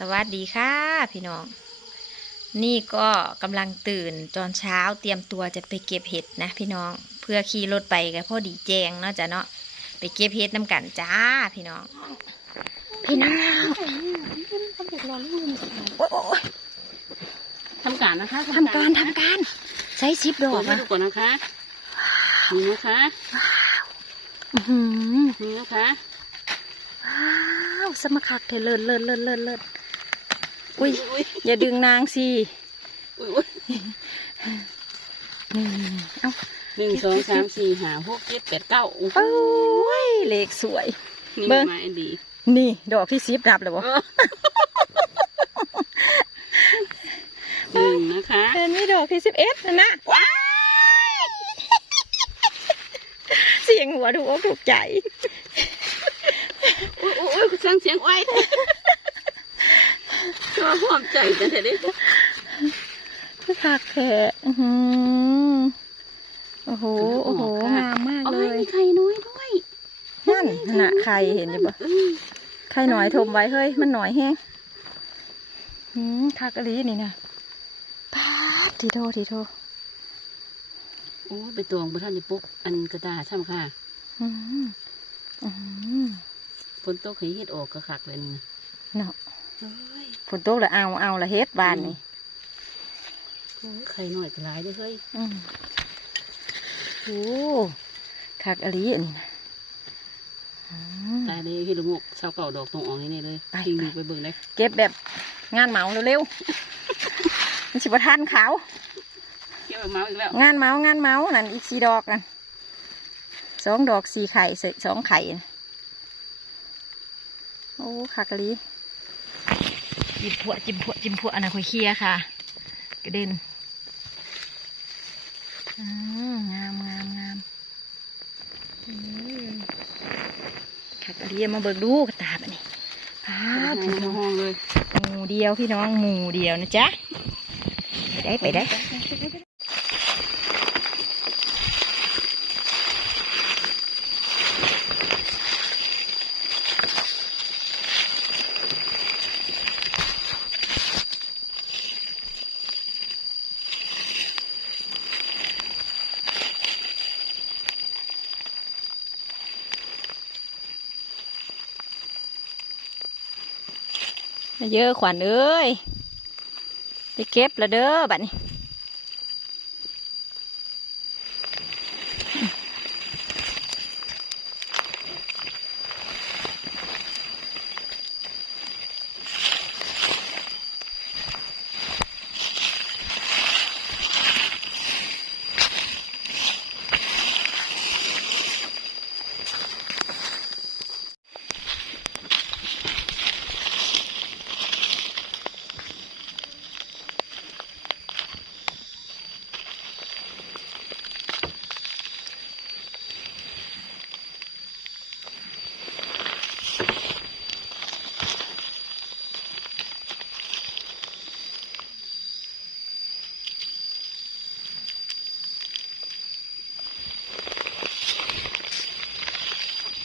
สวัสดีค่ะพี่น้อง นี่ก็กำลังตื่นตอนเช้าเตรียมตัวจะไปเก็บเห็ดนะพี่น้องเพื่อขี่รถไปกับพ่อดีแจงเนาะจ้ะเนาะไปเก็บเห็ดน้ำกันจ้าพี่น้อง พี่น้องโอ้ยทำการนะคะทำการทำการใช้ซิปดอเปิกดให้นะดูก่อนนะคะนี่นะคะอื้อหือนี่นะคะว้าวสมคักเธอเลิศเลิศเลิศเลิศเลิศ อุ้ยอุ้ยอย่าดึงนางสิอุ้ยอุ้ยนี่เอ้าหนึ่งสองสามสี่ห้าหกเจ็ดแปดเก้าโอ้โหโอ้ยเลขสวยนี่เบิ่งมาอันดีนี่ ดอกที่ซิปดับเลยบ่เออหนึ่งนะคะเอ็นนี่ดอกที่สิบเอ็ดนะนะว้ายเสียงหัวถูกอกถูกใจ อุ้ยอุ้ยอุ้ยสร้างเสียงไว้ ชอบความใจจังเถอะดิคักแค่อื้อหือโอ้โห โอ้โห งามมากเอาเลไว้ยมีไข่น้อยด้วย นั่นน่ะใครเห็นอยู่ปะเออใครหน่อยทมไว้เฮ้ย มันหน่อยแฮงหืมคักอะลีนี่นะปาดทีโททีโทโอ้ไปตวงบนท่านในปุ๊กอันกระดาษใช่ไหมค่ะอืมอืมฝนตกให้เฮ็ดออกกระคักเลยนี่นะเนาะเฮ้ย ฝนตกแล้วเอาเอาละเฮ็ดบานนี่โอ้ยไข่น้อยก็หลายเด้อเฮ้ยอืมโอ้คักอะลีอันนี้นะอืมตายเลยพี่ลูกงกชาวเก่าดอกตรงออกนี่เลยไปทิ้งไปดูไปเบิ่งได้เก็บแบบงานเหมาเร็วๆมันสิบทันเขาเกี่ยวกับเมาอีกแล้วงานเหมางานเหมานั่นอีกสี่ดอกนั่นสองดอกสี่ไข่เสร็จสองไข่น่ะโอ้คักอะลี จิบพวจิบพวจิบพวอันนั้นค่อยเคลียร์ค่ะ กระเด็นอืมงามงามงามอืมคักอะลีเอามาเบิกดูกระตาบอันนี้พาห้พี่น้ององเลยหมูเดียวพี่น้องหมูเดียวนะจ๊ะ ไปได้ไปได้ เยอะขวัญเอ้ยไปเก็บละเด้อบัดนี้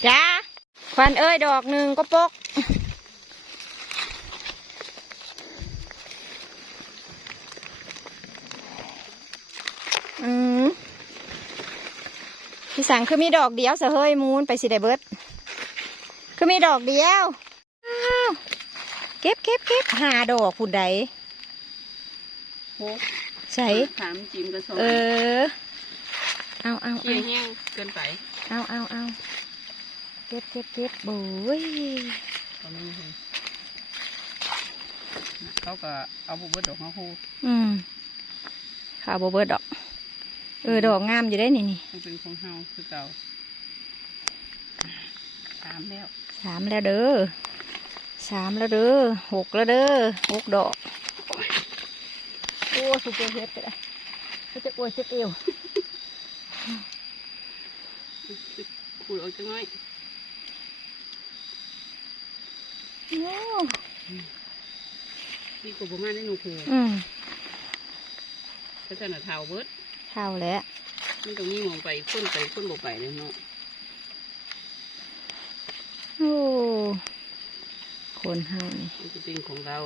จ้า ขวัญเอ้ยดอกหนึ่งก็ปก อืมพี่สังคือมีดอกเดียวเสะเฮ้ยมูนไปสิได้เบิด คือมีดอกเดียวอ้าวเก็บเก็บเก็บหาดอกผู้ใดโอ้ใส่ถามจิ้มกระชอนเออ เอาเอาเคี่เอายแห้งเกินไป เอาเอาเอาเก็บเก็บเก็บบุ้ยตอนนี้เลยเขาก็เอาบุบเบิดดอกมาคู่อืมข้าวโบเบิดดอก เออดอกงามอยู่ได้นี่นี่มันเป็นของเฮาคือเก่าถามแล้วสามแล้วเด้อสามแล้วเด้อหกแล้วเด้อหกดอก โอ้สุดเฮ็ดไปเลยก็จะอวยเจ็บเอวขูดอ อกจังน้อยโอ้นี่กูประมาณได้หนูคืออืมก็จะหน้าเท้าเบิดเท่าแล้วมันตรงนี้มองไปค้นไปค้นบ่ไปเลยเนาะโอ้คนเฮานี่มันจะเป็นของเรา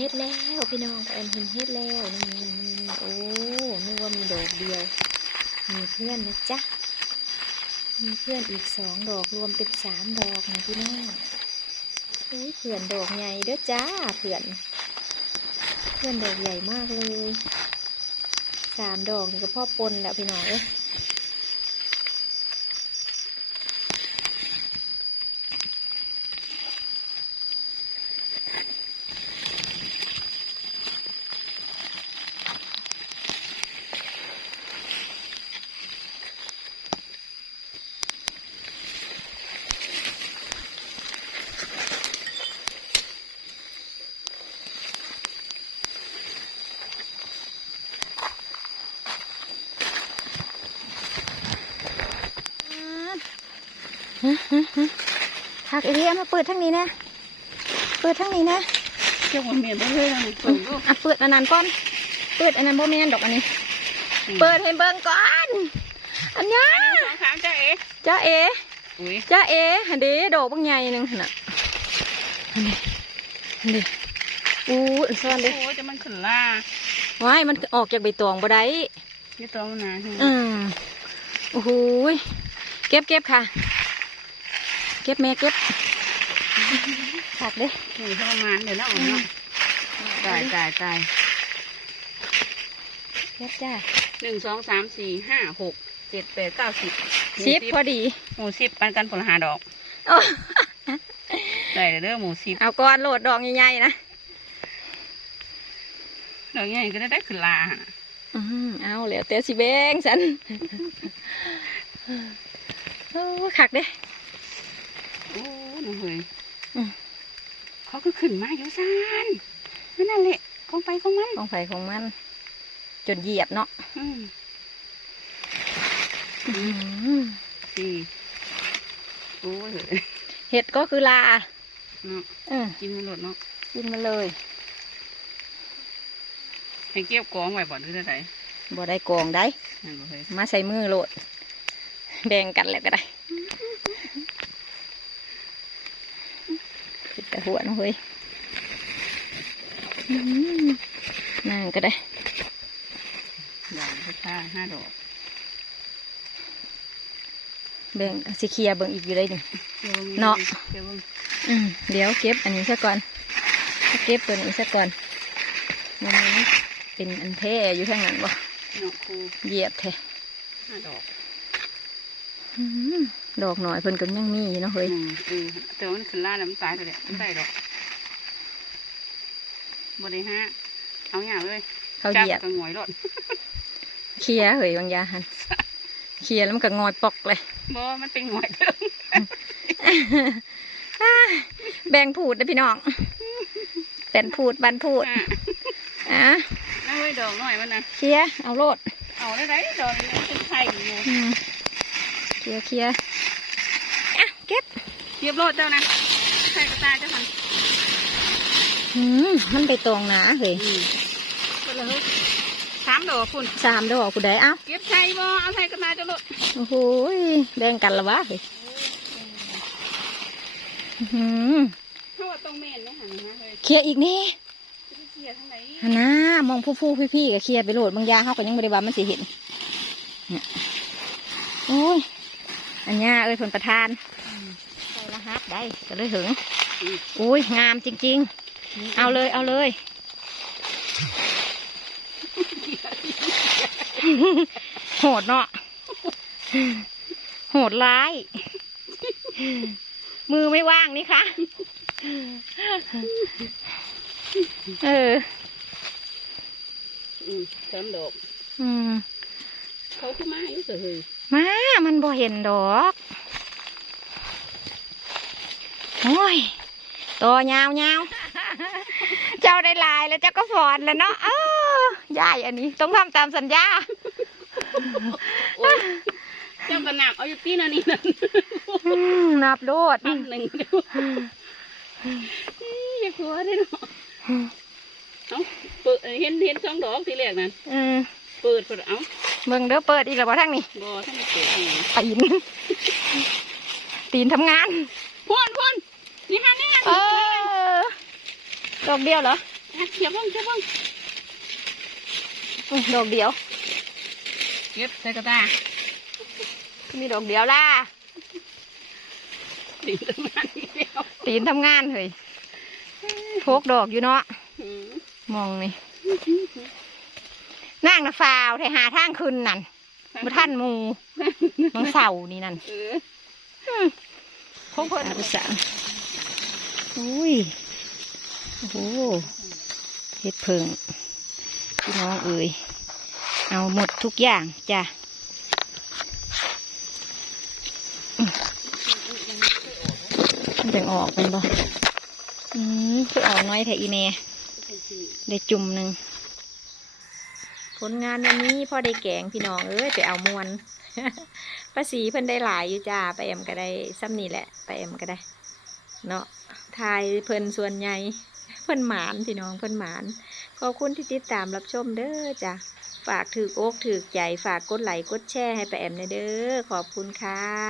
เฮ็ดแล้วพี่น้องแอนเห็นเฮ็ดแล้วนี่นี่โอ้นึกว่ามีดอกเดียว มีเพื่อนนะจ๊ะมีเพื่อนอีกสองดอกรวมเป็นสามดอกนะพี่น้องอุ้ยเพื่อนดอกใหญ่เด้อจ้าเพื่อน เพื่อนดอกใหญ่มากเลยสามดอกนี่ก็พ่อปนแล้วพี่น้องเอ้ หักไอเดียมาเปิดทั้งนี้นะ เปิดทั้งนี้นะเจ้าของเมียบ่เลยนะส่งลูกอะเปิดอันนั้นก่อนเปิดอันนั้นโมเมนดอกอันนี้ เปิดให้เบิ่งก่อน อันนี้สองสามจ้าเอ๋จ้าเออุ้ยจ้าเอหันเดดอกบางใหญ่หนึ่งอันน่ะอันนี้อันนี้อู้อันซ่อนเด้โอ้จะมันขึ้นล่าว้ายมันออกจากใบตองบ่ได้ไม่ตองมันนานอืมโอ้โหเก็บเก็บค่ะ ก็บแม่เก็บหักเด้หนูทรมานเดี๋ยวนะอ๋อเนาะตายตายตายเก็บจ้าหนึ่งสองสามสี่ห้าหกเจ็ดแปดเก้าสิบสิบพอดีหมูสิบปันกันผลหาดอกโอ้ได้เด้อหมูสิบเอาก้อนโหลดดอกใหญ่ๆนะดอกใหญ่ก็ได้ได้ขึ้นลาหั่นน่ะอืมเอาแล้วแต่สิแบงสันโอ้ขักเด้ โอ้หนูเฮ้ยอืมเขาก็ขึ้นมาอยู่ซานนั่นแหละคงไปของมันของไผของมัน จนเหยียบเนาะอืมอืมสี่โอ้ยเห็ดก็คือลาเนาะเออกินมันหลดเนาะกินมาเลยให้เก็บกองไว้บ่อนหรือไดบ่ได้กองได้นั่นบ่เฮ้ยมาใส่มือโหลดแบ่งกันแล้วก็ได้ ปิดแต่หัวเนาะเฮ้ยอืมนั่งก็ได้อย่างที่ค่าห้าดอกแบ่งสิเคลียร์เบิ่งอีกอยู่ได้หนึ่งอเนาะเดี๋ยวเบิ่งอืมเดี๋ยวเก็บอันนี้ซะก่อนเก็บตัวนี้ซะก่อนมันนี้เป็นอันแท้อยู่ข้างนั้นบ่เนาะครูเหยียบแท้ห้าดอกอืม ดอกหน่อยเพิ่นก็ยังมีอยู่เนาะเฮ้ยอืมเออแต่ว่ามันขึ้นล่าแล้วมันตายไปเลยมันได้ดอกบริฮะเอาอย่างเลยเขาเหยียบจักับหงอยรถเคลียร์เฮ้ยบางอยางหันเคลียร์แล้วมันก็งอยปอกเลยบ่มันเป็นหงอยเด้อแบ่งพูดนะพี่น้องเป็นพูดบันพูดอะอะเอาไว้ดอกหน่อยมันนะเคลียร์เอาโลดเอาได้ไรดอกนี้เป็นไข่อยู่อืมเค ลียร์เคลียร์อะเก็บเรียบโลดเจ้านะไข่กระตายเจ้าพันอืมมันไปตรงหนาเฮ้ยอืมก็เลยสามดอกคุณสามดอกกูได้เอ้าเก็บไข่บ่เอาไข่กระตายเจ้าโลดโอ้โหยแบ่งกันละวะเฮ้ยอื้อหือเพราะว่าต้องเมนไม่หันนะเฮ้ยเคลียร์อีกนี่จะไปเกี่ยทางไหนฮะนะมองผู้ผู้พี่พี่ๆก็เคลียร์ไปโหลดบางอยางเขาก็ยังไม่ได้ว่ามันสิเห็นเนี่ยโอ้ย อันเนี้ยเอ้ยผลประทานใส่ละฮับได้ก็เลยถึงอืมอุ้ยงามจริง ๆ เอาเลยเอาเลยโหดเนาะโหดร้าย มือไม่ว่างนี่คะเอออืมสามดอกอืมเขาขึ้นมาอยู่เสือเฮ้ย มา มันบ่เห็นดอกโอ้ยตัวยาวยาวเจ้าได้ลายแล้วเจ้าก็ฟอนแล้วเนาะเออยายอันนี้ ต้องทำตามสัญญาโอ้ยเจ้าก็หนักเอาอยู่ที่นั่นนี่นั่นอืมนับโลดปั๊บหนึ่งเดียวอี้อย่ากลัวได้เนาะเอ้าเปิดเห็นเห็นสองดอกทีแรกนั่นอืมเปิดเปิดเอ้า เบิ่งเด้อเปิดอีกแล้วบ่ทั้งนี้บ่ท่านไม่เปิดให้ตีน ตีนทำงาน พ่นพ่นนี่ฮะนี่ฮะเออดอกเดียวเหรอเขียบบ้างเขียบบ้างอืมดอกเดียวเก็บใส่กระตามีดอกเดียวล่ะติดตรงนั้นอีกแล้วตีนทำงานเฮ้ยพกดอกอยู่เนาะอืมมองนี่ นั่งนะฟาวไทหาทางขึ้นนั่นบ่ท่านหมูน้องเสานี่นั่นเออพงเพิ่นอุตสาอุ้ยโอ้โหเฮ็ดเพิงพี่น้องเอ่ยเอาหมดทุกอย่างจ้ะอืมมันจะออกเป็นบ่อืมคือออกน้อยแท้อีเมได้จุ่มหนึ่ง ผลงานวันนี้พ่อได้แกงพี่น้องเอ้ยไปเอามวนภาษีเพิ่นได้หลายอยู่จ้าไปแอมก็ได้ซ้ำนี่แหละไปแอมก็ได้ เนาะทายเพิ่นส่วนใหญ่เพิ่นหมานพี่น้องเพิ่นหมานขอบคุณที่ติดตามรับชมเด้อจ้ะฝากถืออกถือใจฝากกดไลค์กดแชร์ให้ไปแอมในเด้อขอบคุณค่ะ